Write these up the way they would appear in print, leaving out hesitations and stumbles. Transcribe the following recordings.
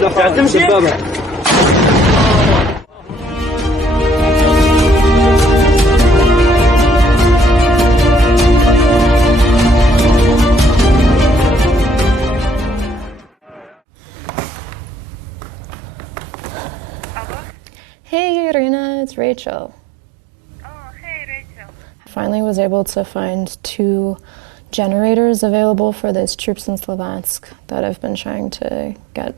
Hey Irina, it's Rachel. Oh, hey Rachel. I finally was able to find 2 generators available for these troops in Slovatsk that I've been trying to get.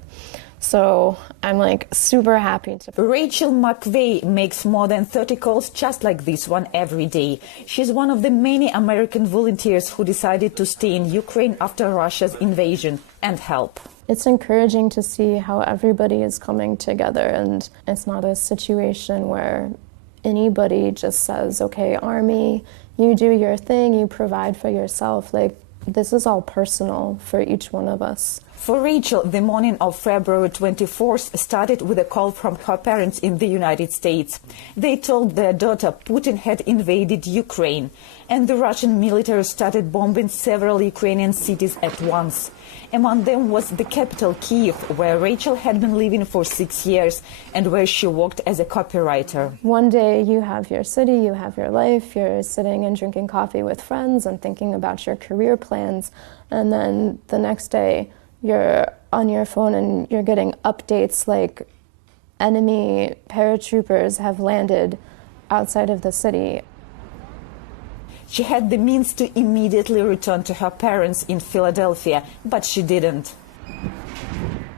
So I'm like super happy to... Rachel McVeigh makes more than 30 calls just like this one every day. She's one of the many American volunteers who decided to stay in Ukraine after Russia's invasion and help. It's encouraging to see how everybody is coming together, and it's not a situation where anybody just says, okay, army, you do your thing, you provide for yourself. Like, this is all personal for each one of us. For Rachel, the morning of February 24th started with a call from her parents in the United States. They told their daughter Putin had invaded Ukraine, and the Russian military started bombing several Ukrainian cities at once. Among them was the capital, Kyiv, where Rachel had been living for 6 years and where she worked as a copywriter. One day you have your city, you have your life, you're sitting and drinking coffee with friends and thinking about your career plans, and then the next day you're on your phone and you're getting updates like enemy paratroopers have landed outside of the city. She had the means to immediately return to her parents in Philadelphia, but she didn't.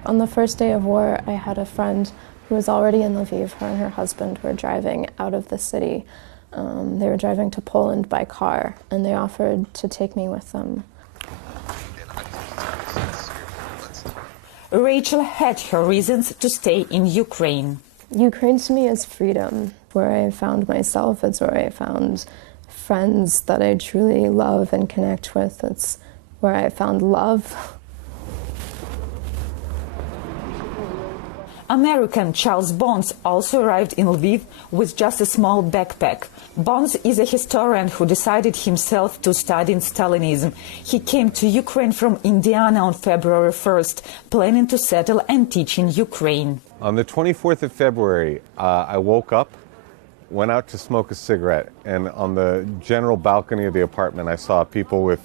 On the first day of war, I had a friend who was already in Lviv. Her and her husband were driving out of the city. They were driving to Poland by car, and they offered to take me with them. Rachel had her reasons to stay in Ukraine. Ukraine to me is freedom. Where I found myself, it's where I found friends that I truly love and connect with. It's where I found love. American Charles Bonds also arrived in Lviv with just a small backpack. Bonds is a historian who decided himself to study Stalinism. He came to Ukraine from Indiana on February 1st, planning to settle and teach in Ukraine. On the 24th of February, I woke up, went out to smoke a cigarette, and on the general balcony of the apartment, I saw people with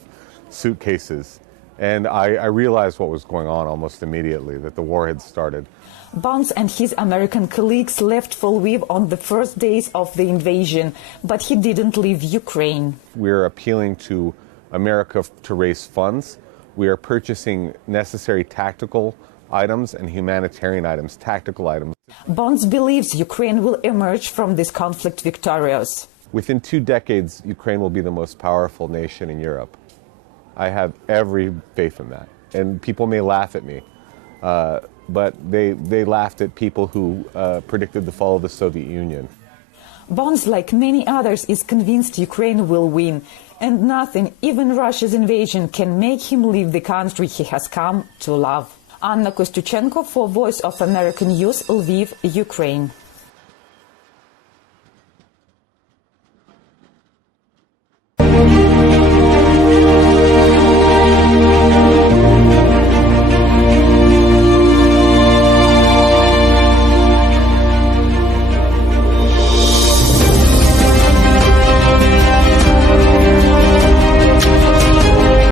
suitcases. And I realized what was going on almost immediately, that the war had started. Bonds and his American colleagues left for Lviv on the first days of the invasion, but he didn't leave Ukraine. We're appealing to America to raise funds. We are purchasing necessary tactical items and humanitarian items, tactical items. Bonds believes Ukraine will emerge from this conflict victorious. Within 2 decades, Ukraine will be the most powerful nation in Europe. I have every faith in that. And people may laugh at me, but they laughed at people who predicted the fall of the Soviet Union. Bonds, like many others, is convinced Ukraine will win. And nothing, even Russia's invasion, can make him leave the country he has come to love. Anna Kosstutschenko for Voice of American News, Lviv, Ukraine.